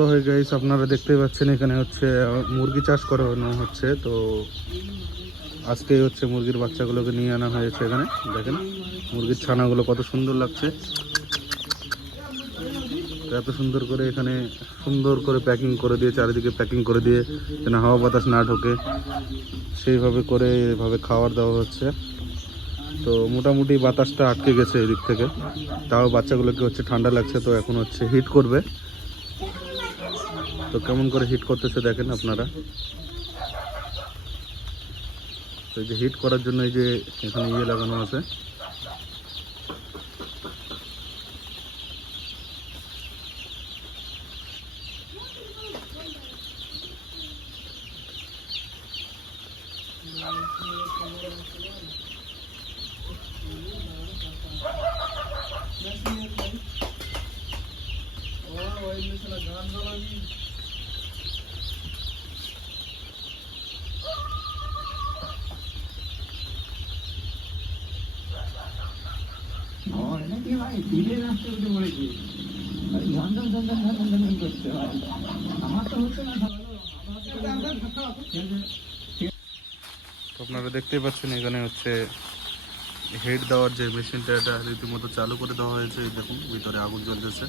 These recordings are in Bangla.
সো হে গাইস, আপনারা দেখতেই পাচ্ছেন এখানে হচ্ছে মুরগি চাষ করানো হচ্ছে। তো আজকেই হচ্ছে মুরগির বাচ্চাগুলোকে নিয়ে আনা হয়েছে। এখানে দেখেন মুরগির ছানাগুলো কত সুন্দর লাগছে। তো এত সুন্দর করে এখানে সুন্দর করে প্যাকিং করে দিয়ে, চারিদিকে প্যাকিং করে দিয়ে যেন হাওয়া বাতাস না ঢোকে সেইভাবে করে এভাবে খাবার দেওয়া হচ্ছে। তো মোটামুটি বাতাসটা আটকে গেছে এদিক থেকে, তাও বাচ্চাগুলোকে হচ্ছে ঠান্ডা লাগছে। তো এখন হচ্ছে হিট করবে। তো কেমন করে হিট করতেছে দেখেন আপনারা। তো এই যে হিট করার জন্য এই যে এখানে লাগানো আছে। তো আপনারা দেখতেই পাচ্ছেন এখানে হচ্ছে হেড দেওয়ার যে মেশিনটা, এটা রীতিমতো চালু করে দেওয়া হয়েছে। দেখুন ভিতরে আগুন জ্বলতেছে।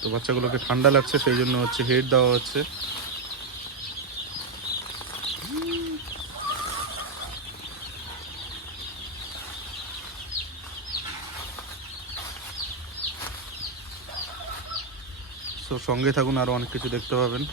তো বাচ্চাগুলোকে ঠান্ডা লাগছে, সেই জন্য হচ্ছে হেড দেওয়া হচ্ছে। তো সঙ্গে থাকুন, আরো অনেক কিছু দেখতে পাবেন।